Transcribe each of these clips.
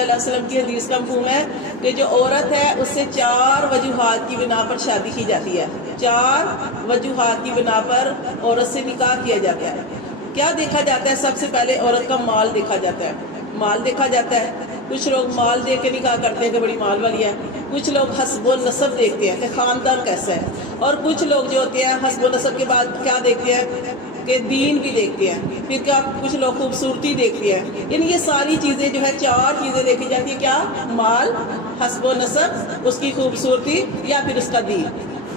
علیہ وسلم کی حدیث کا مفہوم ہے کہ جو عورت ہے اس سے 4 وجوہات کی بنا پر شادی کی جاتی ہے. 4 وجوہات کی بنا پر عورت سے نکاح کیا جاتا ہے. کیا دیکھا جاتا ہے؟ سب سے پہلے عورت کا مال دیکھا جاتا ہے. مال دیکھا جاتا ہے. کچھ لوگ مال دیکھ کے نکاح کرتے ہیں کہ بڑی مال والی ہے. کچھ لوگ حسب و نسب دیکھتے ہیں کہ خاندان کیسا ہے. اور کچھ لوگ جو ہوتے ہیں حسب و نسب کے بعد کیا دیکھتے ہیں کہ دین بھی دیکھتے ہیں. پھر کیا کچھ لوگ خوبصورتی دیکھتے ہیں. یعنی یہ ساری چیزیں جو ہے 4 چیزیں دیکھی جاتی ہیں. کیا؟ مال، حسب و نسب، اس کی خوبصورتی یا پھر اس کا دین.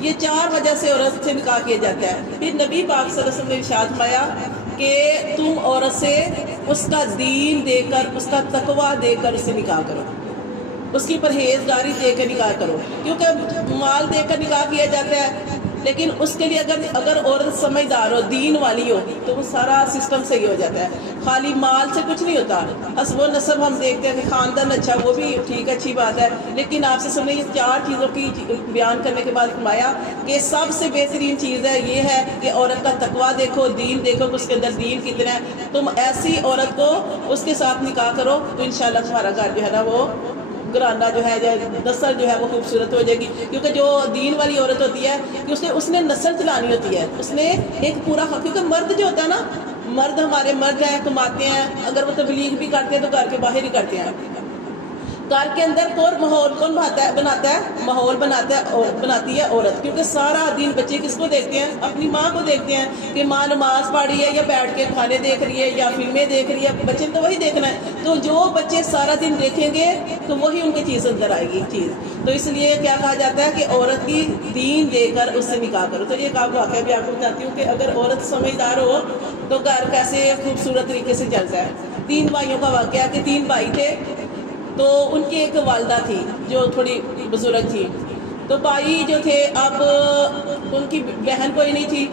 یہ 4 وجہ سے عورت سے نکاح کیا جاتا ہے. پھر نبی پاک صلی اللہ علیہ وسلم نے ارشاد فرمایا کہ تم عورت سے اس کا دین دے کر، اس کا تقوی دے کر اس سے نکاح کرو، اس کی پرہیزگاری دے کر نکاح کرو. کیونکہ مال دے کر نکاح کیا جاتا ہے، لیکن اس کے لیے اگر عورت سمجھدار ہو، دین والی ہو، تو وہ سارا سسٹم صحیح ہو جاتا ہے. خالی مال سے کچھ نہیں ہوتا. حسب و نسب ہم دیکھتے ہیں کہ خاندان اچھا، وہ بھی ٹھیک، اچھی بات ہے، لیکن آپ سے سنیں یہ 4 چیزوں کی بیان کرنے کے بعد فرمایا کہ سب سے بہترین چیز ہے یہ ہے کہ عورت کا تقوی دیکھو، دین دیکھو کہ اس کے اندر دین کتنا ہے. تم ایسی عورت کو اس کے ساتھ نکاح کرو تو انشاءاللہ تمہارا گھر جو ہے نا وہ گھرانہ جو ہے، نسل جو ہے وہ خوبصورت ہو جائے گی. کیونکہ جو دین والی عورت ہوتی ہے کہ اس نے نسل چلانی ہوتی ہے. اس نے ایک پورا حق، کیونکہ مرد جو ہوتا ہے نا، مرد ہمارے مرد ہیں، کماتے ہیں، اگر وہ تبلیغ بھی کرتے ہیں تو گھر کے باہر ہی کرتے ہیں. گھر کے اندر ماحول کون بناتا ہے؟ ماحول بناتی ہے عورت. کیونکہ سارا دن بچے کس کو دیکھتے ہیں؟ اپنی ماں کو دیکھتے ہیں کہ ماں نماز پڑھ رہی ہے یا بیٹھ کے کھانے دیکھ رہی ہے یا فلمیں دیکھ رہی ہے. بچے تو وہی دیکھنا ہے. تو جو بچے سارا دن دیکھیں گے تو وہی ان کی چیز اندر آئے گی چیز. تو اس لیے کیا کہا جاتا ہے کہ عورت کی دین دے کر اس سے نکاح کرو. تو یہ ایک واقعہ بھی آپ کو بتاتی ہوں کہ اگر عورت سمجھدار ہو تو گھر کیسے خوبصورت طریقے سے چلتا ہے. 3 بھائیوں کا واقعہ کہ 3 بھائی تھے، تو ان کی ایک والدہ تھی جو تھوڑی بزرگ تھی. تو بھائی جو تھے، اب ان کی بہن کوئی نہیں تھی،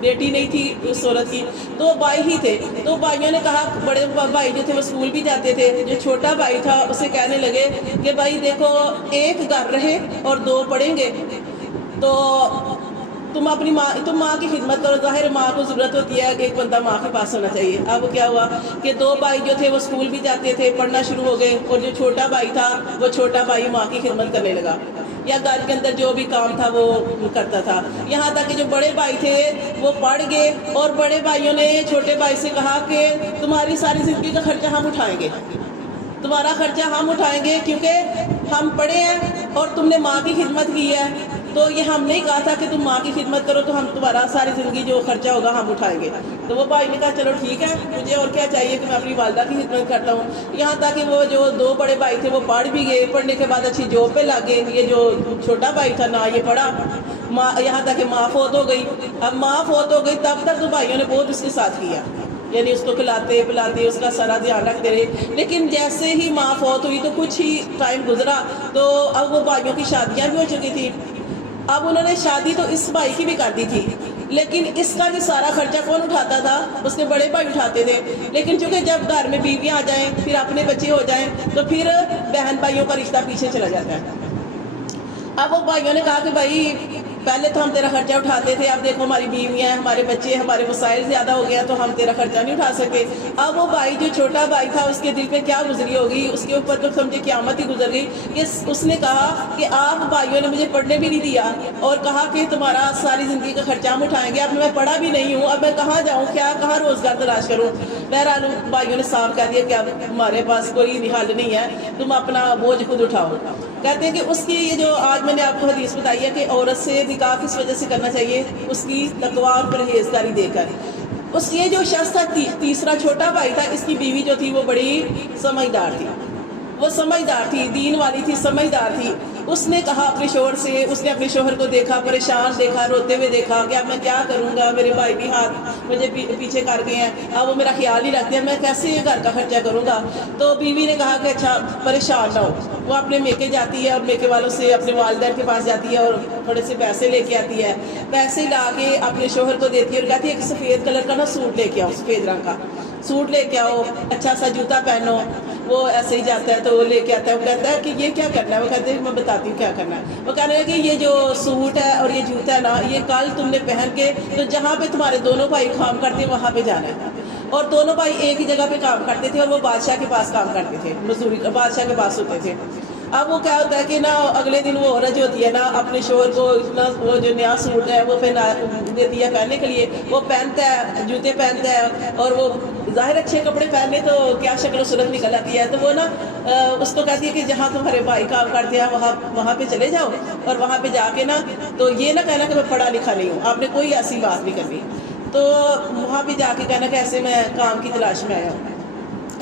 بیٹی نہیں تھی اس عورت کی، تو بھائی ہی تھے. تو بھائیوں نے کہا، بڑے بھائی جو تھے وہ اسکول بھی جاتے تھے، جو چھوٹا بھائی تھا اسے کہنے لگے کہ بھائی دیکھو، ایک گھر رہے اور 2 پڑھیں گے تو تم ماں کی خدمت کرو. ظاہر ماں کو ضرورت ہوتی ہے کہ ایک بندہ ماں کے پاس ہونا چاہیے. اب کیا ہوا کہ 2 بھائی جو تھے وہ اسکول بھی جاتے تھے، پڑھنا شروع ہو گئے، اور جو چھوٹا بھائی تھا وہ چھوٹا بھائی ماں کی خدمت کرنے لگا، یا گھر کے اندر جو بھی کام تھا وہ کرتا تھا. یہاں تک کہ جو بڑے بھائی تھے وہ پڑھ گئے، اور بڑے بھائیوں نے چھوٹے بھائی سے کہا کہ تمہاری ساری زندگی کا خرچہ ہم اٹھائیں گے، تمہارا خرچہ ہم اٹھائیں گے، کیونکہ ہم پڑھے ہیں اور تم نے ماں کی خدمت کی ہے. تو یہ ہم نہیں کہا تھا کہ تم ماں کی خدمت کرو، تو ہم تمہارا ساری زندگی جو خرچہ ہوگا ہم اٹھائیں گے. تو وہ بھائی نے کہا چلو ٹھیک ہے، مجھے اور کیا چاہیے کہ میں اپنی والدہ کی خدمت کرتا ہوں. یہاں تک کہ وہ جو 2 بڑے بھائی تھے وہ پڑھ بھی گئے، پڑھنے کے بعد اچھی جاب پہ لگ گئے. یہ جو چھوٹا بھائی تھا نہ یہ پڑھا، یہاں تک کہ ماں فوت ہو گئی. اب ماں فوت ہو گئی تب تک تو بھائیوں نے بہت اس کے ساتھ کیا، یعنی اس کو کھلاتے پلاتے اس کا سارا دھیان رکھتے رہے. لیکن جیسے ہی ماں فوت ہوئی تو کچھ ہی ٹائم گزرا تو اب وہ بھائیوں کی شادیاں بھی ہو چکی تھی. اب انہوں نے شادی تو اس بھائی کی بھی کر دی تھی، لیکن اس کا بھی سارا خرچہ کون اٹھاتا تھا؟ اس کے بڑے بھائی اٹھاتے تھے. لیکن چونکہ جب گھر میں بیویاں آ جائیں، پھر اپنے بچے ہو جائیں، تو پھر بہن بھائیوں کا رشتہ پیچھے چلا جاتا ہے. اب وہ بھائیوں نے کہا کہ بھائی پہلے تو ہم تیرا خرچہ اٹھاتے تھے، اب دیکھو ہماری بیویاں ہیں، ہمارے بچے، ہمارے وسائل زیادہ ہو گیا تو ہم تیرا خرچہ نہیں اٹھا سکے. اب وہ بھائی جو چھوٹا بھائی تھا اس کے دل پہ کیا گزری ہوگی، اس کے اوپر تو سمجھے قیامت ہی گزر گئی. اس نے کہا کہ آپ بھائیوں نے مجھے پڑھنے بھی نہیں دیا اور کہا کہ تمہارا ساری زندگی کا خرچہ ہم اٹھائیں گے. اب میں پڑھا بھی نہیں ہوں، اب میں کہاں جاؤں، کہاں روزگار تلاش کروں. بہرحال بھائیوں نے صاف کہہ دیا کہ اب ہمارے پاس کوئی حل نہیں ہے، تم اپنا بوجھ خود اٹھاؤ. کہتے ہیں کہ اس کی یہ جو آج میں نے آپ کو حدیث بتائی ہے کہ عورت سے نکاح کس وجہ سے کرنا چاہیے، اس کی تقوی اور پرہیزگاری دے کر. یہ جو شخص تھا، تیسرا چھوٹا بھائی تھا، اس کی بیوی جو تھی وہ بڑی سمجھدار تھی، وہ سمجھدار تھی، دین والی تھی، سمجھدار تھی. اس نے کہا اپنے شوہر سے، اس نے اپنے شوہر کو دیکھا پریشان دیکھا، روتے ہوئے دیکھا کہ اب میں کیا کروں گا، میرے بھائی بھی ہاتھ مجھے پیچھے کر گئے ہیں، اب وہ میرا خیال ہی رکھتے ہیں، میں کیسے یہ گھر کا خرچہ کروں گا. تو بیوی نے کہا کہ اچھا پریشان نہ ہو. وہ اپنے میکے جاتی ہے اور میکے والوں سے اپنے والدین کے پاس جاتی ہے اور تھوڑے سے پیسے لے کے آتی ہے. پیسے لا کے اپنے شوہر کو دیتی ہے اور کہتی ہے کہ سفید کلر کا نا سوٹ لے کے آؤ، سفید رنگ کا سوٹ لے کے آؤ، اچھا سا جوتا پہنو. وہ ایسے ہی جاتا ہے تو وہ لے کے آتا ہے. وہ کہتا ہے کہ یہ کیا کرنا ہے؟ وہ کہتے ہیں کہ میں بتاتی ہوں کیا کرنا ہے. وہ کہنے لگے کہ یہ جو سوٹ ہے اور یہ جوتا ہے نا، یہ کل تم نے پہن کے تو جہاں پہ تمہارے دونوں بھائی کام کرتے ہیں وہاں پہ جانا ہے. اور دونوں بھائی ایک ہی جگہ پہ کام کرتے تھے اور وہ بادشاہ کے پاس کام کرتے تھے، مزدوری بادشاہ کے پاس ہوتے تھے۔ اب وہ کیا ہوتا ہے کہ نا اگلے دن وہ عورت جو ہوتی ہے نا اپنے شوہر کو اتنا وہ جو نیا سوٹ ہے وہ دیتی ہے پہننے کے لیے، وہ پہنتا ہے، جوتے پہنتا ہے، اور وہ ظاہر اچھے کپڑے پہنے تو کیا شکل و صورت نکل آتی ہے، تو وہ نا اس کو کہتی ہے کہ جہاں تمہارے بھائی کام کرتے ہیں وہاں پہ چلے جاؤ، اور وہاں پہ جا کے نا تو یہ نہ کہنا کہ میں پڑھا لکھا نہیں ہوں، آپ نے کوئی ایسی بات نہیں کرنی، تو وہاں پہ جا کے کہنا کہ ایسے میں کام کی تلاش میں آیا ہوں۔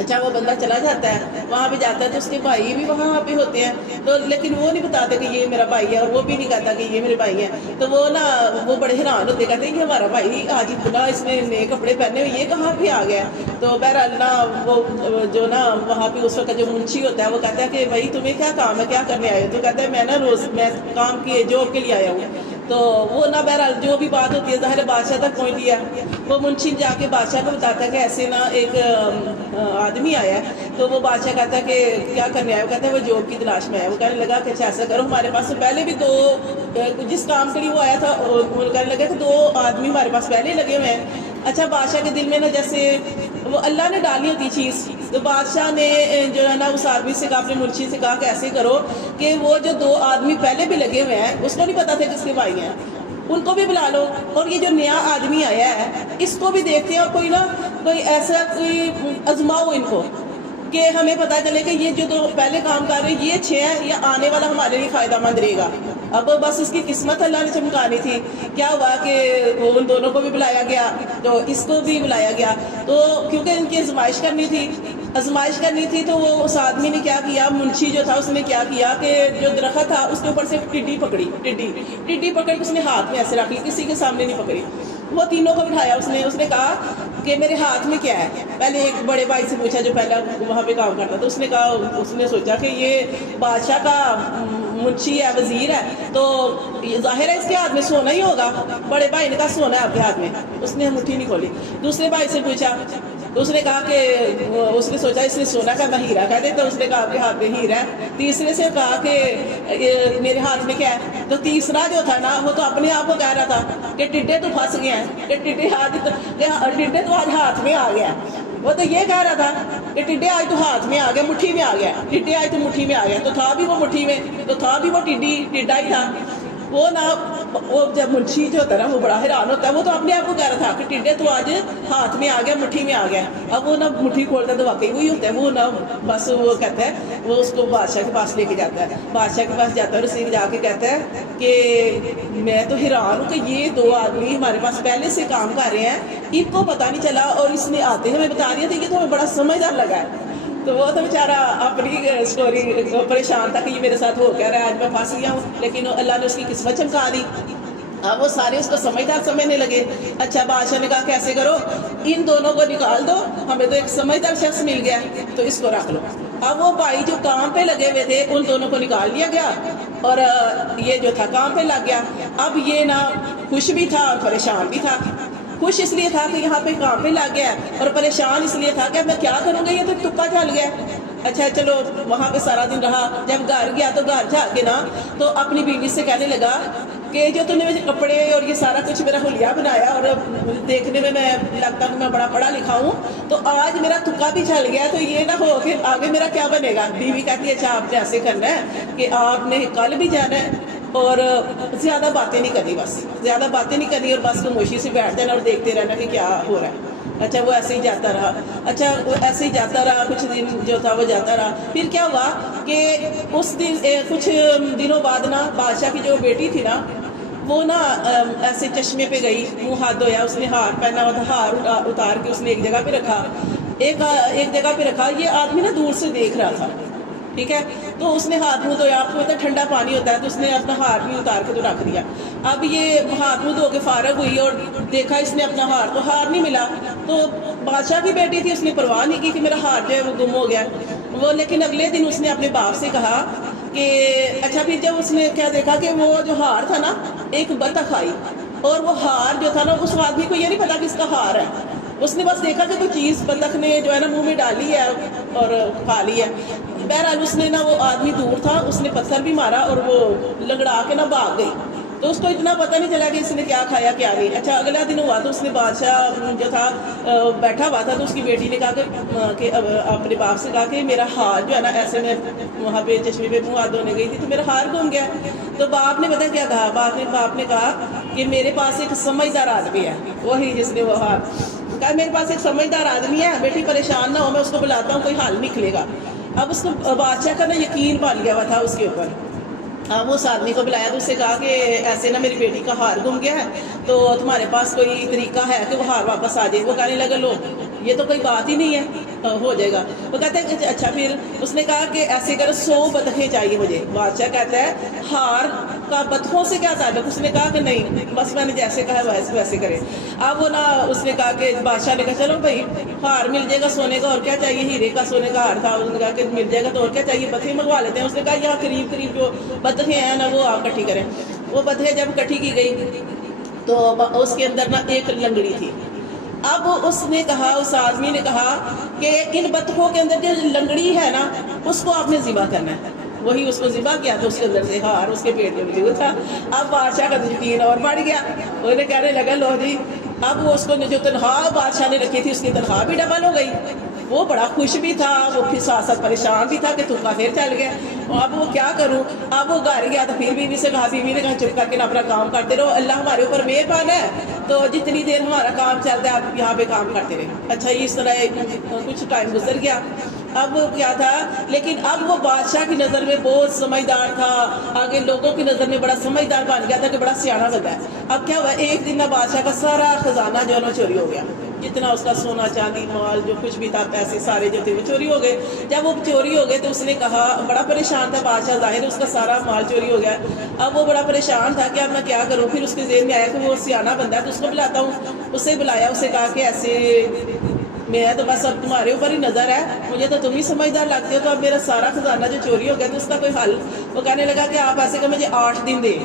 اچھا وہ بندہ چلا جاتا ہے، وہاں پہ جاتا ہے تو اس کے بھائی بھی وہاں پہ ہوتے ہیں، تو لیکن وہ نہیں بتاتے کہ یہ میرا بھائی ہے، اور وہ بھی نہیں کہتا کہ یہ میرے بھائی ہیں، تو وہ نا وہ بڑے حیران ہوتے، کہتے ہیں کہ ہمارا بھائی آج اتنا اس نے نئے کپڑے پہنے ہوئے، یہ کہاں پہ آ گیا؟ تو بہرحال نا وہ جو نا وہاں پہ اس وقت جو منشی ہوتا ہے وہ کہتا ہے کہ بھائی تمہیں کیا کام ہے، کیا کرنے آئے ہو؟ تو کہتا ہے میں نا میں کام کی جاب کے لیے آیا ہوں۔ تو وہ نا بہرحال جو بھی بات ہوتی ہے ظاہر بادشاہ تک پہنچتی ہے، وہ منشی جا کے بادشاہ کو بتاتا ہے کہ ایسے نا ایک آدمی آیا ہے، تو وہ بادشاہ کہتا ہے کہ کیا کرنے آیا؟ وہ کہتا ہے وہ جاب کی تلاش میں آیا۔ وہ کہنے لگا کہ اچھا ایسا کرو، ہمارے پاس پہلے بھی جس کام کے لیے وہ آیا تھا وہ کہنے لگا کہ 2 آدمی ہمارے پاس پہلے ہی لگے ہوئے ہیں۔ اچھا بادشاہ کے دل میں نا جیسے وہ اللہ نے ڈالی ہوتی چیز، تو بادشاہ نے جو ہے نا اس آدمی سے کہا، اپنے منشی سے کہا کہ ایسے کرو کہ وہ جو 2 آدمی پہلے بھی لگے ہوئے ہیں اس کو نہیں پتا تھا کس کے بھائی ہیں، ان کو بھی بلا لو، اور یہ جو نیا آدمی آیا ہے اس کو بھی دیکھتے ہیں، اور کوئی ایسا کوئی آزماؤ ان کو کہ ہمیں پتہ چلے کہ یہ جو 2 پہلے کام کر رہے ہیں یہ اچھے ہیں یا آنے والا ہمارے لیے فائدہ مند رہے گا۔ اب بس اس کی قسمت اللہ نے چمکانی تھی، کیا ہوا کہ ان دونوں کو بھی بلایا گیا، تو اس کو بھی بلایا گیا، تو کیونکہ ان کی آزمائش کرنی تھی تو وہ اس آدمی نے کیا کیا، منشی جو تھا اس نے کیا کیا کہ جو درخت تھا اس کے اوپر سے ٹڈی پکڑی، ٹڈی پکڑ کے اس نے ہاتھ میں ایسے رکھ لی، کسی کے سامنے نہیں پکڑی، وہ تینوں کو بٹھایا، اس نے کہا کہ میرے ہاتھ میں کیا ہے؟ پہلے ایک بڑے بھائی سے پوچھا جو پہلا وہاں پہ کام کرتا تھا، اس نے سوچا کہ یہ بادشاہ کا منشی ہے، وزیر ہے، تو ظاہر ہے اس کے ہاتھ میں سونا ہی ہوگا۔ بڑے بھائی نے کہا سونا ہے آپ کے ہاتھ میں، اس نے مٹھی نہیں کھولی۔ دوسرے بھائی سے پوچھا تو اس نے کہا کہ اس نے سوچا اس نے سونا کا میں ہیرا کہہ دے، تو اس نے کہا آپ کے ہاتھ میں ہیرا ہے۔ تیسرے سے کہا کہ میرے ہاتھ میں کیا ہے؟ تو تیسرا جو تھا نا وہ تو اپنے آپ کو کہہ رہا تھا کہ ٹڈے تو پھنس گئے ہیں، کہ ٹڈے تو آج ہاتھ میں آ گیا، وہ تو یہ کہہ رہا تھا کہ ٹڈے آج تو ہاتھ میں آ گیا، مٹھی میں آ گیا، ٹڈے آج تو مٹھی میں آ گیا، تو تھا بھی وہ مٹھی میں، تو تھا بھی وہ ٹڈا ہی تھا۔ وہ نا وہ جب منشی جو ہوتا ہے نا وہ بڑا حیران ہوتا ہے، وہ تو اپنے آپ کو کہہ رہا تھا کہ ٹڈے تو آج ہاتھ میں آ گیا، مٹھی میں آ گیا۔ اب وہ نا مٹھی کھولتا ہے تو واقعی وہی ہوتا ہے، وہ نا بس وہ کہتا ہے، وہ اس کو بادشاہ کے پاس لے کے جاتا ہے، بادشاہ کے پاس جاتا ہے اور اسے جا کے کہتا ہے کہ میں تو حیران ہوں کہ یہ 2 آدمی ہمارے پاس پہلے سے کام کر رہے ہیں، ان کو پتہ نہیں چلا، اور اس نے آتے ہمیں بتا دیا تھا، یہ تو ہمیں بڑا سمجھدار لگا ہے۔ تو وہ تو بیچارہ اپنی اسٹوری پریشان تھا کہ یہ میرے ساتھ ہو کیا رہا ہے، آج میں پھنس گیا ہوں، لیکن اللہ نے اس کی قسمت چمکا دی۔ اب وہ سارے اس کو سمجھدار سمجھنے لگے۔ اچھا بادشاہ نے کہا کیسے کرو، ان دونوں کو نکال دو، ہمیں تو ایک سمجھدار شخص مل گیا تو اس کو رکھ لو۔ اب وہ بھائی جو کام پہ لگے ہوئے تھے ان دونوں کو نکال لیا گیا، اور یہ جو تھا کام پہ لگ گیا۔ اب یہ نا خوش بھی تھا اور پریشان بھی تھا۔ خوش اس لیے تھا کہ یہاں پہ کام پہ لگ گیا، اور پریشان اس لیے تھا کہ اب میں کیا کروں گا، یہ تو تکا چل گیا۔ اچھا چلو وہاں پہ سارا دن رہا، جب گھر گیا تو گھر جا کے نا تو اپنی بیوی سے کہنے لگا کہ جو تم نے مجھے کپڑے اور یہ سارا کچھ میرا حلیہ بنایا، اور دیکھنے میں لگتا کہ میں بڑا پڑھا لکھا ہوں، تو آج میرا تکا بھی چل گیا، تو یہ نہ ہو کہ آگے میرا کیا بنے گا۔ بیوی کہتی ہے اچھا آپ نے ایسے کرنا ہے کہ آپ نے کل بھی جانا ہے اور زیادہ باتیں نہیں کرنی، بس زیادہ باتیں نہیں کرنی، اور بس خاموشی سے بیٹھ جانا اور دیکھتے رہنا کہ کیا ہو رہا ہے۔ اچھا وہ ایسے ہی جاتا رہا، کچھ دن جو تھا وہ جاتا رہا۔ پھر کیا ہوا کہ اس دن کچھ دنوں بعد نا بادشاہ کی جو بیٹی تھی نا وہ نا ایسے چشمے پہ گئی، منہ ہاتھ دھویا، اس نے ہار پہنا ہوا تھا، ہار اتار کے اس نے ایک جگہ پہ رکھا، ایک جگہ پہ رکھا۔ یہ آدمی نا دور سے دیکھ رہا تھا، ٹھیک ہے، تو اس نے ہاتھ منہ دھویا، آپ کو پتا ٹھنڈا پانی ہوتا ہے، تو اس نے اپنا ہار بھی اتار کے تو رکھ دیا۔ اب یہ ہاتھ منہ دھو کے فارغ ہوئی اور دیکھا اس نے اپنا ہار، تو ہار نہیں ملا، تو بادشاہ کی بیٹی تھی، اس نے پرواہ نہیں کی کہ میرا ہار جو ہے وہ گم ہو گیا وہ۔ لیکن اگلے دن اس نے اپنے باپ سے کہا کہ اچھا، پھر جب اس نے کیا دیکھا کہ وہ جو ہار تھا نا ایک بطخ آئی، اور وہ ہار جو تھا نا اس آدمی کو یہ نہیں پتا کہ اس کا ہار ہے، اس نے بس دیکھا کہ کوئی چیز بطخ نے جو ہے نا منہ میں ڈالی ہے اور کھا لی ہے۔ بہرحال اس نے نا وہ آدمی دور تھا، اس نے پتھر بھی مارا اور وہ لنگڑا کے نا بھاگ گئی۔ تو اس کو اتنا پتہ نہیں چلا کہ اس نے کیا کھایا کیا نہیں. اچھا اگلا دن ہوا تو اس نے بادشاہ جو تھا بیٹھا ہوا تھا, تو اس کی بیٹی نے کہا کہ اپنے باپ سے کہا کہ میرا ہار جو ہے نا, ایسے میں وہاں پہ چشمے پہ منہ ہاتھ دھونے گئی تھی تو میرا ہار گم گیا. تو باپ نے پتا کیا کہا, باپ نے کہا کہ میرے پاس ایک سمجھدار آدمی ہے, وہی جس نے وہ ہار کہا, میرے پاس ایک سمجھدار آدمی ہے, بیٹی پریشان نہ ہو, میں اس کو بلاتا ہوں, کوئی حل نکلے گا. اب اس کو بادشاہ کا نا یقین پال گیا ہوا تھا اس کے اوپر. اب اس آدمی کو بلایا تو اس سے کہا کہ ایسے نا میری بیٹی کا ہار گم گیا ہے, تو تمہارے پاس کوئی طریقہ ہے کہ وہ ہار واپس آ جائے. وہ کہنے لگا لو یہ تو کوئی بات ہی نہیں ہے, ہو جائے گا. وہ کہتے ہیں کہ اچھا پھر اس نے کہا کہ ایسے کرو 100 بطخیں چاہیے مجھے. بادشاہ کہتا ہے ہار کا بطخوں سے کیا تعلق؟ اس نے کہا کہ نہیں, بس میں نے جیسے کہا ویسے کرے. اب وہ نا اس نے کہا کہ بادشاہ نے کہا چلو بھائی ہار مل جائے گا سونے کا, اور کیا چاہیے, ہیرے کا سونے کا ہار تھا. اس نے کہا کہ مل جائے گا تو اور کیا چاہیے, بطخیں منگوا لیتے ہیں. اس نے کہا یہاں قریب جو بطخیں ہیں نا وہ آپ کٹھی کریں. وہ بطخیں جب کٹھی کی گئی تو اس کے اندر نا ایک لنگڑی تھی. اب اس نے کہا, اس آدمی نے کہا کہ ان بطخوں کے اندر جو لنگڑی ہے نا اس کو آپ نے ذبح کرنا ہے. وہی اس کو ذبح کیا تو اس کے اندر سے ہار اس کے پیٹ میں موجود تھا. اب بادشاہ کا یقین اور بڑھ گیا, انہیں کہنے لگا لو جی. اب وہ اس کو جو تنخواہ بادشاہ نے رکھی تھی اس کی تنخواہ بھی ڈبل ہو گئی. وہ بڑا خوش بھی تھا, وہ پھر ساتھ ساتھ پریشان بھی تھا کہ تکا پھر چل گیا. اب وہ کیا کروں. اب وہ گھر گیا تو پھر بیوی سے کہا, بیوی نے کہا چپ کر کے اپنا کام کرتے رہو, اللہ ہمارے اوپر مہربان ہے, تو جتنی دیر ہمارا کام چلتا ہے آپ یہاں پہ کام کرتے رہے. اچھا اس طرح کچھ ٹائم گزر گیا. اب کیا تھا, لیکن اب وہ بادشاہ کی نظر میں بہت سمجھدار تھا, آگے لوگوں کی نظر میں بڑا سمجھدار بن گیا تھا کہ بڑا سیاح بندہ ہے. اب کیا ہوا, ایک دن بادشاہ کا سارا خزانہ جو ہے نا چوری ہو گیا. جتنا اس کا سونا چاندی مال جو کچھ بھی تھا, پیسے سارے جو تھے وہ چوری ہو گئے. جب وہ چوری ہو گئے تو اس نے کہا, بڑا پریشان تھا بادشاہ, ظاہر اس کا سارا مال چوری ہو گیا. اب وہ بڑا پریشان تھا کہ اب میں کیا کروں. پھر اس کے ذہن میں آیا کہ وہ سیاح بندہ ہے تو اس کو بلاتا ہوں. اسے بلایا, اسے کہا کہ ایسے میں تو بس اب تمہارے اوپر ہی نظر ہے, مجھے تو تم ہی سمجھدار لگتے ہو, تو اب میرا سارا خزانہ جو چوری ہو گیا تو اس کا کوئی حل. وہ کہنے لگا کہ آپ ایسے کہ مجھے 8 دن دیں,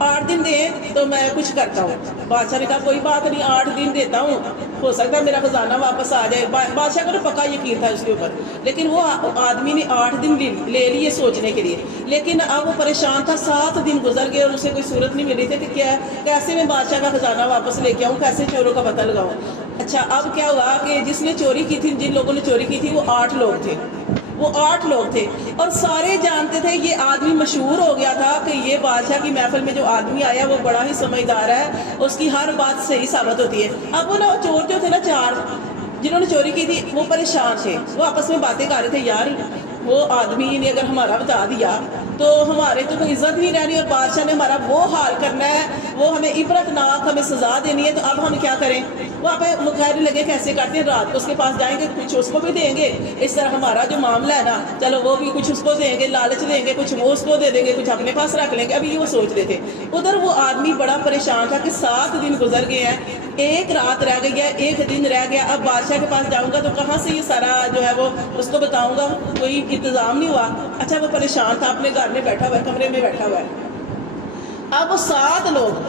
8 دن دیں تو میں کچھ کرتا ہوں. بادشاہ نے کہا کوئی بات نہیں, 8 دن دیتا ہوں, ہو سکتا ہے میرا خزانہ واپس آ جائے. بادشاہ کو تو پکا یقین تھا اس کے اوپر, لیکن وہ آدمی نے 8 دن لے لیے سوچنے کے لیے. لیکن اب وہ پریشان تھا, 7 دن گزر گئے اور اسے کوئی صورت نہیں ملی تھی کہ کیا کیسے میں بادشاہ کا خزانہ واپس لے کے آؤں, کیسے چوروں کا پتہ لگاؤں. اچھا اب کیا ہوا کہ جس نے چوری کی تھی, جن لوگوں نے چوری کی تھی وہ 8 لوگ تھے. وہ 8 لوگ تھے اور سارے جانتے تھے, یہ آدمی مشہور ہو گیا تھا کہ یہ بادشاہ کی محفل میں جو آدمی آیا وہ بڑا ہی سمجھدار ہے, اس کی ہر بات صحیح ثابت ہوتی ہے. اب وہ نا چور جو تھے نا 4 جنہوں نے چوری کی تھی وہ پریشان تھے, وہ آپس میں باتیں کر رہے تھے, یار وہ آدمی نے اگر ہمارا بتا دیا تو ہمارے تو کوئی عزت نہیں رہنی, اور بادشاہ نے ہمارا وہ حال کرنا ہے, وہ ہمیں عبرت ناک ہمیں سزا دینی ہے, تو اب ہم کیا کریں. وہاں پہ مخیر لگے کیسے کرتے ہیں, رات کو اس کے پاس جائیں گے, کچھ اس کو بھی دیں گے, اس طرح ہمارا جو معاملہ ہے نا چلو وہ بھی کچھ اس کو دیں گے, لالچ دیں گے, کچھ وہ اس کو دے دیں گے, کچھ اپنے پاس رکھ لیں گے. ابھی وہ سوچ رہے تھے. ادھر وہ آدمی بڑا پریشان تھا کہ 7 دن گزر گئے ہیں, 1 رات رہ گئی ہے, 1 دن رہ گیا. اب بادشاہ کے پاس جاؤں گا تو کہاں سے یہ سارا جو ہے وہ اس کو بتاؤں گا, کوئی انتظام نہیں ہوا. اچھا وہ پریشان تھا, اپنے گھر میں بیٹھا ہوا ہے, کمرے میں بیٹھا ہوا ہے. اب وہ 7 لوگ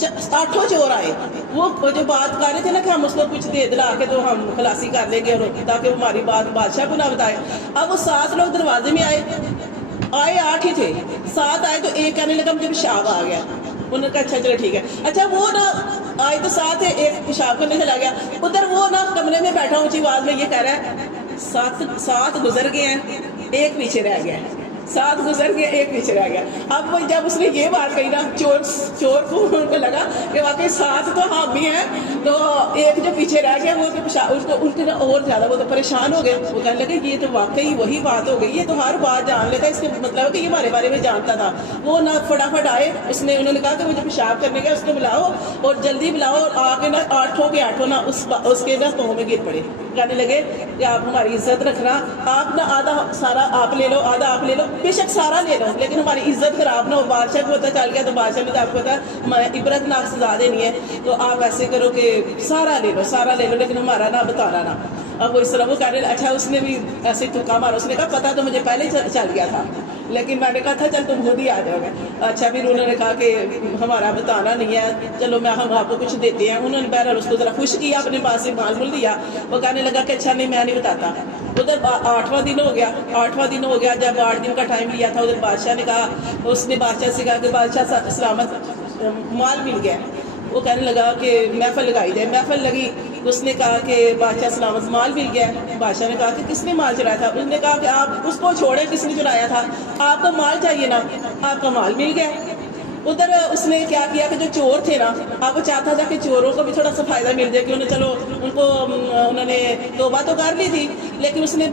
8 چور آئے, وہ جو بات کر رہے تھے نا کہ ہم اس کو کچھ دے دلا کے تو ہم خلاصی کر لیں گے, اور تاکہ ہماری بات بادشاہ کو نہ بتائے. اب وہ 7 لوگ دروازے میں آئے 8 ہی تھے, 7 آئے تو ایک کہنے لگا مجھے پیشاب آ گیا. انہوں نے کہا اچھا چلو ٹھیک ہے. اچھا وہ نا آئے تو 7 ہے, ایک پیشاب کرنے چلا گیا. ادھر وہ نا کمرے میں بیٹھا اونچی آواز میں یہ کہہ رہا ہے 7 گزر گئے ہیں, 1 پیچھے رہ گیا. 7 گزر گئے, 1 پیچھے رہ گیا. اب جب اس نے یہ بات کہی نا, چور کو لگا کہ واقعی 7 تو ہم بھی ہیں, تو 1 جو پیچھے رہ گیا وہ تو ان کے اور زیادہ وہ تو پریشان ہو گئے. وہ کہنے لگے یہ تو واقعی وہی بات ہو گئی, یہ تو ہر بات جان لیتا ہے, اس کے مطلب ہے کہ یہ ہمارے بارے میں جانتا تھا. وہ نہ فٹافٹ آئے, انہوں نے کہا کہ مجھے پیشاب کرنے گیا, اس کو بلاؤ اور جلدی بلاؤ, اور آ کے نا 8 کے 8 نا اس کے نا پاؤں میں گر پڑے. کہنے لگے کہ آپ ہماری عزت رکھنا, آپ نا آدھا سارا آپ لے لو, آدھا آپ لے لو, بے شک سارا لے لو, لیکن ہماری عزت خراب نہ ہو. بادشاہ کو پتہ چل گیا تو بادشاہ نے تو آپ کو پتا ہے عبرت ناک سزا دینی ہے, تو آپ ایسے کرو کہ سارا لے لو, لیکن ہمارا نہ بتانا نا. اب وہ اس طرح وہ کہہ رہے. اچھا اس نے بھی ایسے تکا مارا, اس نے کہا پتا تو مجھے پہلے چل گیا تھا, لیکن میں نے کہا تھا چل تم خود ہی آ جاؤ گے. اچھا پھر انہوں نے کہا کہ ہمارا بتانا نہیں ہے, چلو ہم آپ کو کچھ دیتے ہیں. انہوں نے بہرحال اس کو ذرا خوش کیا, اپنے پاس سے مال دیا. وہ کہنے لگا کہ اچھا نہیں میں نہیں بتاتا. ادھر 8واں دن ہو گیا. جب 8 دن کا ٹائم لیا تھا, ادھر بادشاہ نے کہا, اس نے بادشاہ سے کہا کہ بادشاہ سلامت مال مل گیا. وہ کہنے لگا کہ محفل لگائی جائے. محفل لگی تو اس نے کہا کہ بادشاہ سلامت مال مل گیا. بادشاہ نے کہا کہ کس نے مال چرایا تھا؟ اس نے کہا کہ آپ اس کو چھوڑیں, کس نے چرایا تھا, آپ کو مال چاہیے نا, آپ کا مال مل گیا. ادھر اس نے کیا کیا کہ جو چور تھے نا, آپ کو چاہتا تھا کہ چوروں کو بھی تھوڑا سا فائدہ مل جائے, کہ انہیں چلو ان کو انہوں نے توبہ تو کر لی تھی, لیکن اس نے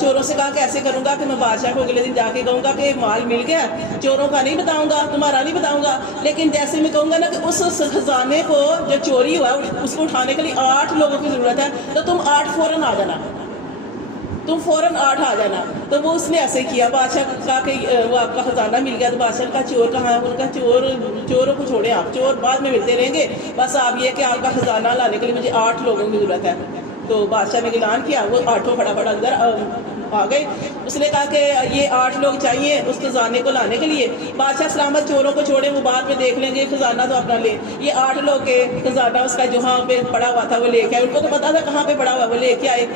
چوروں سے کہا کہ ایسے کروں گا کہ میں بادشاہ کو اگلے دن جا کے کہوں گا کہ مال مل گیا, چوروں کا نہیں بتاؤں گا, تمہارا نہیں بتاؤں گا, لیکن جیسے میں کہوں گا نا کہ اس خزانے کو جو چوری ہوا اس کو اٹھانے کے لیے 8 لوگوں کی ضرورت ہے, تو تم 8 فوراً آ جانا, تم فوراً 8 آ جانا. تو وہ اس نے ایسے کیا. بادشاہ کہا کہ وہ آپ کا خزانہ مل گیا. تو بادشاہ کا چور کہاں ہے؟ ان کا چوروں کو چھوڑیں, آپ چور بعد میں ملتے رہیں گے, بس آپ یہ کہ آپ کا خزانہ لانے کے لیے مجھے 8 لوگوں کی ضرورت ہے. تو بادشاہ نے اعلان کیا, وہ 8 فٹافٹ اندر آ گئے. اس نے کہا کہ یہ 8 لوگ چاہیے اس خزانے کو لانے کے لیے. بادشاہ سلامت چوروں کو چھوڑے, وہ بعد میں دیکھ لیں گے, خزانہ تو اپنا لے. یہ 8 لوگ کے خزانہ اس کا جہاں پہ پڑا ہوا تھا وہ لے کے آئے. ان کو تو پتا تھا کہاں پہ پڑا ہوا, وہ لے کے آئے.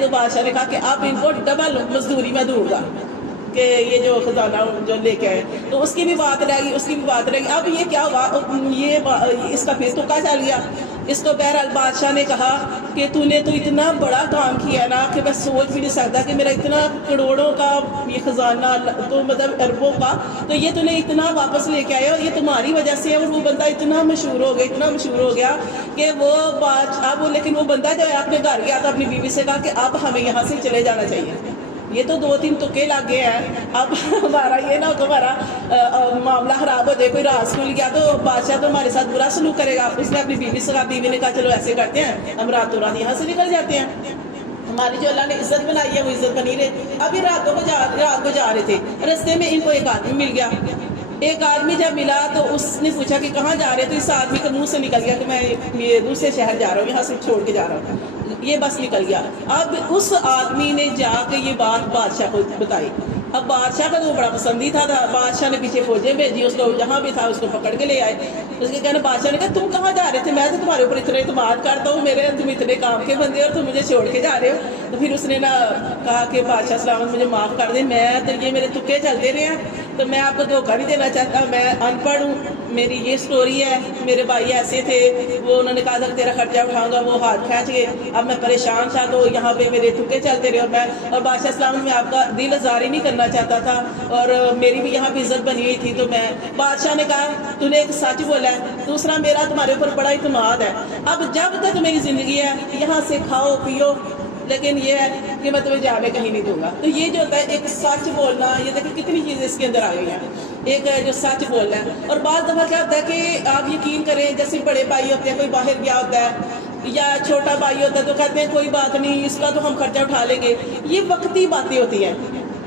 تو بادشاہ نے کہا کہ اب ان کو ڈبل مزدوری میں دوں گا کہ یہ جو خزانہ جو لے کے آئے. تو اس کی بھی بات رہ گئی, اس کی بھی بات رہ گئی. اب یہ کیا ہوا, یہ اس کا پھر تکا چل گیا. اس کو بہرحال بادشاہ نے کہا کہ تو نے تو اتنا بڑا کام کیا نا کہ میں سوچ بھی نہیں سکتا کہ میرا اتنا کروڑوں کا یہ خزانہ, تو مطلب اربوں کا, تو یہ تو نے اتنا واپس لے کے آیا, اور یہ تمہاری وجہ سے ہے. اور وہ بندہ اتنا مشہور ہو گیا, اتنا مشہور ہو گیا کہ وہ اب لیکن وہ بندہ جو ہے اپنے گھر گیا تھا, اپنی بیوی سے کہا کہ اب ہمیں یہاں سے چلے جانا چاہیے. یہ تو 2-3 تکے لگ گئے ہیں, اب ہمارا یہ نہ ہمارا معاملہ خراب ہو جائے, کوئی راز کھل گیا تو بادشاہ تو ہمارے ساتھ برا سلوک کرے گا. اس نے اپنی بیوی سے کہا, بیوی نے کہا چلو ایسے کرتے ہیں, ہم راتوں رات یہاں سے نکل جاتے ہیں, ہماری جو اللہ نے عزت بنائی ہے وہ عزت بنی رہے. اب یہ رات کو جا رہے تھے, رستے میں ان کو ایک آدمی مل گیا. ایک آدمی جب ملا تو اس نے پوچھا کہ کہاں جا رہے, تو اس آدمی کے منہ سے نکل گیا کہ میں دوسرے شہر جا رہا ہوں, یہاں سے چھوڑ کے جا رہا ہوں. یہ بس نکل گیا. اب اس آدمی نے جا کے یہ بات بادشاہ کو بتائی. اب بادشاہ کا تو بڑا پسندیدہ تھا. بادشاہ نے پیچھے فوجیں بھیجی, اس کو جہاں بھی تھا اس کو پکڑ کے لے آئے. اس کے کہنے بادشاہ نے کہا تم کہاں جا رہے تھے, میں تو تمہارے اوپر اتنا اعتماد کرتا ہوں, تم اتنے کام کے بندے اور تم مجھے چھوڑ کے جا رہے ہو. تو پھر اس نے نا کہا کہ بادشاہ سلامت مجھے معاف کر دیں, میں تو یہ میرے تکے چلتے رہے ہیں, تو میں آپ کو دھوکہ نہیں دینا چاہتا, میں ان پڑھ ہوں, میری یہ سٹوری ہے, میرے بھائی ایسے تھے, وہ انہوں نے کہا تھا کہ تیرا خرچہ اٹھاؤں گا, وہ ہاتھ کھینچ گئے, اب میں پریشان تھا تو یہاں پہ میرے تکے چلتے رہے. اور بادشاہ سلامت میں آپ کا دل آزاری نہیں کرنا چاہتا تھا, اور میری بھی یہاں پہ عزت بنی ہوئی تھی. تو میں بادشاہ نے کہا تو نے ایک سچ بولا ہے, دوسرا میرا تمہارے اوپر بڑا اعتماد ہے, اب جب تک میری زندگی ہے یہاں سے کھاؤ پیو, لیکن یہ ہے کہ میں تمہیں جانے کہیں نہیں دوں گا. تو یہ جو ہوتا ہے ایک سچ بولنا, یہ دیکھیں کتنی چیزیں اس کے اندر آ گئی ہیں. ایک جو سچ بولنا ہے. اور بعض دفعہ کیا ہوتا ہے کہ آپ یقین کریں, جیسے بڑے بھائی ہوتے ہیں, کوئی باہر گیا ہوتا ہے یا چھوٹا بھائی ہوتا ہے تو کہتے ہیں کوئی بات نہیں, اس کا تو ہم خرچہ اٹھا لیں گے. یہ وقتی باتیں ہوتی ہیں,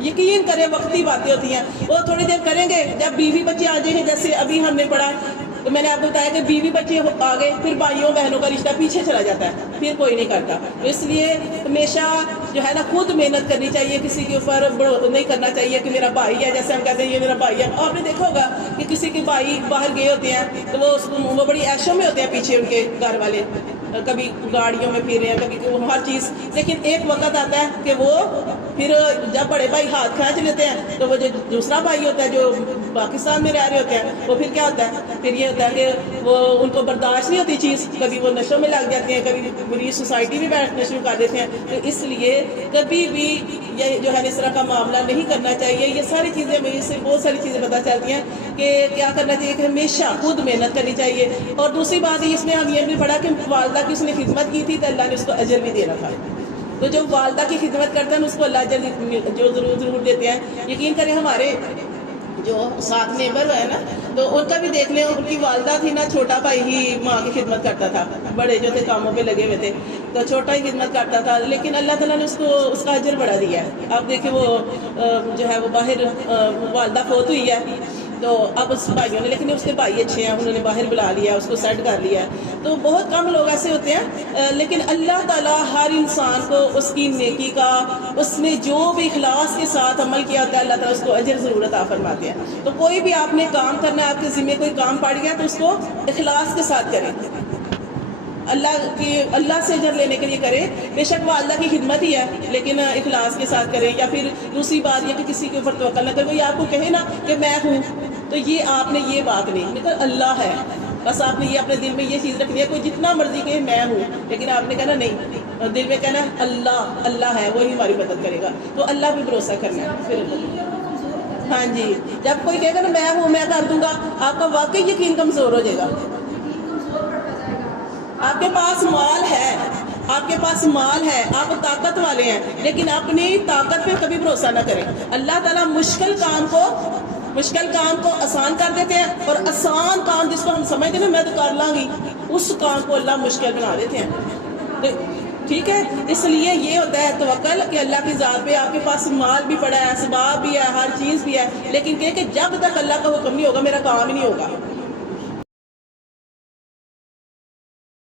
یقین کریں وقتی باتیں ہوتی ہیں. وہ تھوڑی دیر کریں گے, جب بیوی بچے آ جائیں گے, جیسے ابھی ہم نے پڑھا تو میں نے آپ کو بتایا کہ بیوی بچے آ گئے, پھر بھائیوں بہنوں کا رشتہ پیچھے چلا جاتا ہے, پھر کوئی نہیں کرتا. اس لیے ہمیشہ جو ہے نا خود محنت کرنی چاہیے, کسی کے اوپر نہیں کرنا چاہیے کہ میرا بھائی ہے, جیسے ہم کہتے ہیں یہ میرا بھائی ہے. آپ نے دیکھا ہوگا کہ کسی کے بھائی باہر گئے ہوتے ہیں تو وہ بڑی عیشوں میں ہوتے ہیں پیچھے ان کے گھر والے, کبھی گاڑیوں میں پھر رہے ہیں, کبھی ہر چیز. لیکن ایک وقت آتا ہے کہ وہ پھر جب بڑے بھائی ہاتھ کھینچ لیتے ہیں تو وہ جو دوسرا بھائی ہوتا ہے جو پاکستان میں رہ رہے ہوتے ہیں, وہ پھر کیا ہوتا ہے, پھر یہ ہوتا ہے کہ وہ ان کو برداشت نہیں ہوتی چیز, کبھی وہ نشوں میں لگ جاتے ہیں, کبھی بری سوسائٹی میں بیٹھنا شروع کر دیتے ہیں. تو اس لیے کبھی بھی یہ جو ہے اس طرح کا معاملہ نہیں کرنا چاہیے. یہ ساری چیزیں, اس سے بہت ساری چیزیں پتہ چلتی ہیں کہ کیا کرنا چاہیے کہ ہمیشہ خود محنت کرنی چاہیے. اور دوسری بات اس میں ہم یہ بھی پڑھا کہ والدہ کی اس نے خدمت کی تھی تو اللہ نے اس کو اجر بھی دینا تھا. تو جو والدہ کی خدمت کرتے ہیں اس کو اللہ اجر جو ضرور دیتے ہیں. یقین کریں ہمارے جو ساتھ نیبر ہے نا, تو ان کا بھی دیکھ لیں, ان کی والدہ تھی نا, چھوٹا بھائی ہی ماں کی خدمت کرتا تھا, بڑے جو تھے کاموں پہ لگے ہوئے تھے تو چھوٹا ہی خدمت کرتا تھا, لیکن اللہ تعالیٰ نے اس کو اس کا اجر بڑھا دیا ہے. اب دیکھیں وہ جو ہے وہ باہر والدہ فوت ہوئی ہے, تو اب اس بھائیوں نے, لیکن اس کے بھائی اچھے ہیں, انہوں نے باہر بلا لیا, اس کو سیٹ کر لیا. تو بہت کم لوگ ایسے ہوتے ہیں, لیکن اللہ تعالیٰ ہر انسان کو اس کی نیکی کا, اس نے جو بھی اخلاص کے ساتھ عمل کیا ہوتا ہے, اللہ تعالیٰ اس کو اجر ضرور عطا فرماتے ہیں. تو کوئی بھی آپ نے کام کرنا ہے, آپ کے ذمہ کوئی کام پڑ گیا, تو اس کو اخلاص کے ساتھ کریں, اللہ سے اجر لینے کے لیے کریں. بے شک وہ اللہ کی خدمت ہی ہے, لیکن اخلاص کے ساتھ کریں. یا پھر دوسری بات یہ کہ کسی کے اوپر توکل نہ کریں. کوئی آپ کو کہے نا کہ میں ہوں, تو یہ آپ نے یہ بات نہیں لیکن اللہ ہے، بس آپ نے یہ اپنے دل میں یہ چیز رکھنی ہے، کوئی جتنا مرضی کہ میں ہوں، لیکن آپ نے کہنا نہیں، دل میں کہنا اللہ اللہ ہے، وہی ہماری مدد کرے گا، تو اللہ پہ بھروسہ کرنا ہے پھر۔ ہاں جی، جب کوئی کہے گا نا میں ہوں میں کر دوں گا، آپ کا واقعی یقین کمزور ہو جائے گا۔ آپ کے پاس مال ہے، آپ کے پاس مال ہے، آپ طاقت والے ہیں، لیکن اپنی طاقت پہ کبھی بھروسہ نہ کریں۔ اللہ تعالیٰ مشکل کام کو آسان کر دیتے ہیں، اور آسان کام جس کو ہم سمجھتے ہیں میں تو کر لاں گی، اس کام کو اللہ مشکل بنا دیتے ہیں۔ ٹھیک ہے، اس لیے یہ ہوتا ہے توکل کہ اللہ کی ذات پہ آپ کے پاس مال بھی پڑا ہے، اسباب بھی ہے، ہر چیز بھی ہے، لیکن کہ جب تک اللہ کا حکم نہیں ہوگا میرا کام ہی نہیں ہوگا۔